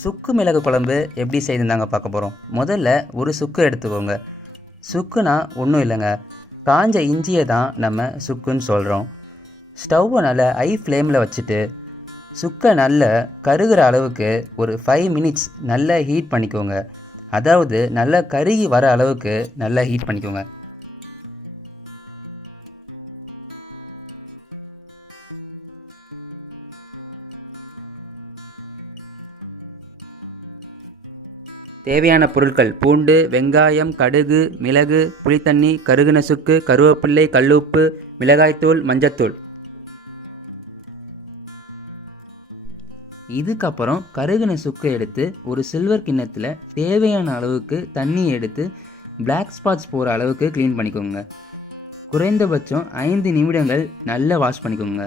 சுக்கு மிளகு குழம்பு எப்படி செய்துந்தாங்க பார்க்க போகிறோம். முதல்ல ஒரு சுக்கு எடுத்துக்கோங்க. சுக்குனா ஒன்றும் இல்லைங்க, காஞ்ச இஞ்சியை தான் நம்ம சுக்குன்னு சொல்கிறோம். ஸ்டவ்வை நல்லா ஹை ஃப்ளேமில் வச்சுட்டு சுக்கை நல்லா கருகிற அளவுக்கு ஒரு 5 மினிட்ஸ் நல்லா ஹீட் பண்ணிக்கோங்க. அதாவது நல்லா கருகி வர அளவுக்கு நல்லா ஹீட் பண்ணிக்கோங்க. தேவையான பொருட்கள்: பூண்டு, வெங்காயம், கடுகு, மிளகு, புளித்தண்ணி, கருகின சுக்கு, கருவேப்பிள்ளை, கல்லுப்பு, மிளகாய்த்தூள், மஞ்சத்தூள். இதுக்கப்புறம் கருகின சுக்கை எடுத்து ஒரு சில்வர் கிண்ணத்தில் தேவையான அளவுக்கு தண்ணி எடுத்து பிளாக் ஸ்பாட்ஸ் போகிற அளவுக்கு க்ளீன் பண்ணிக்கோங்க. குறைந்தபட்சம் 5 நிமிடங்கள் நல்லா வாஷ் பண்ணிக்கோங்க.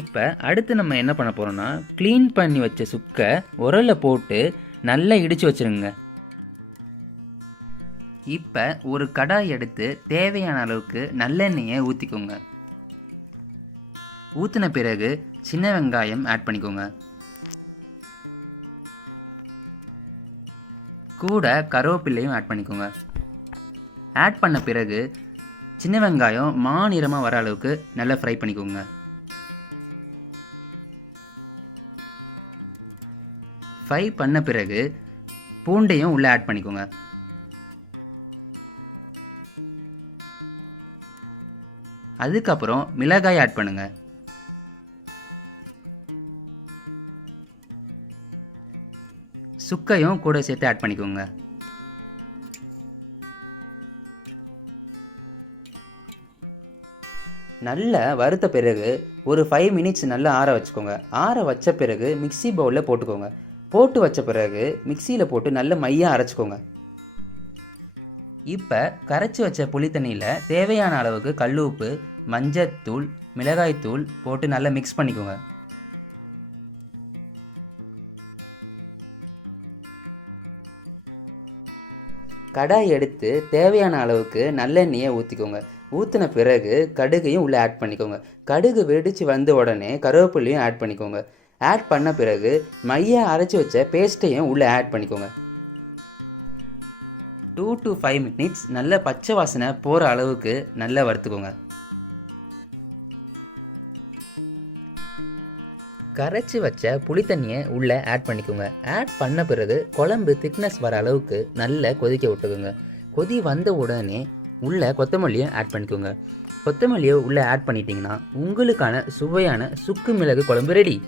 இப்போ அடுத்து நம்ம என்ன பண்ண போகிறோம்னா, க்ளீன் பண்ணி வச்ச சுக்கை உரலில் போட்டு நல்லா இடித்து வச்சுருங்க. இப்போ ஒரு கடாய் எடுத்து தேவையான அளவுக்கு நல்லெண்ணெயை ஊற்றிக்கோங்க. ஊற்றின பிறகு சின்ன வெங்காயம் ஆட் பண்ணிக்கோங்க. கூட கருவேப்பிள்ளையும் ஆட் பண்ணிக்கோங்க. ஆட் பண்ண பிறகு சின்ன வெங்காயம் மாநிறமாக வர அளவுக்கு நல்லா ஃப்ரை பண்ணிக்கோங்க. ஃப்ரை பண்ண பிறகு பூண்டையும் உள்ளே ஆட் பண்ணிக்கோங்க. அதுக்கப்புறம் மிளகாய் ஆட் பண்ணுங்க. சுக்கையும் கூட சேர்த்து ஆட் பண்ணிக்கோங்க. நல்லா வறுத்த பிறகு ஒரு 5 மினிட்ஸ் நல்லா ஆற வச்சுக்கோங்க. ஆற வச்ச பிறகு மிக்ஸி பவுலில் போட்டுக்கோங்க. போட்டு வச்ச பிறகு மிக்சியில் போட்டு நல்ல மையாக அரைச்சிக்கோங்க. இப்போ கரைச்சி வச்ச புளி தண்ணியில் தேவையான அளவுக்கு கல்லுப்பு, மஞ்சத்தூள், மிளகாய்த்தூள் போட்டு நல்லா மிக்ஸ் பண்ணிக்கோங்க. கடாய் எடுத்து தேவையான அளவுக்கு நல்லெண்ணெயை ஊற்றிக்கோங்க. ஊற்றின பிறகு கடுகையும் உள்ளே ஆட் பண்ணிக்கோங்க. கடுகு வெடித்து வந்த உடனே கருவேப்பிலையும் ஆட் பண்ணிக்கோங்க. ஆட் பண்ண பிறகு மைய அரைச்சி வச்ச பேஸ்ட்டையும் உள்ளே ஆட் பண்ணிக்கோங்க. 2 to 5 மினிட்ஸ் நல்ல பச்சை வாசனை போகிற அளவுக்கு நல்லா வறுத்துக்கோங்க. கரைச்சி வச்ச புளி தண்ணியை உள்ளே ஆட் பண்ணிக்கோங்க. ஆட் பண்ண பிறகு குழம்பு திக்னஸ் வர அளவுக்கு நல்லா கொதிக்க விட்டுக்கோங்க. கொதி வந்த உடனே உள்ளே கொத்தமல்லியை ஆட் பண்ணிக்கோங்க. கொத்தமல்லியை உள்ளே ஆட் பண்ணிட்டீங்கன்னா உங்களுக்கான சுவையான சுக்கு மிளகு குழம்பு ரெடி.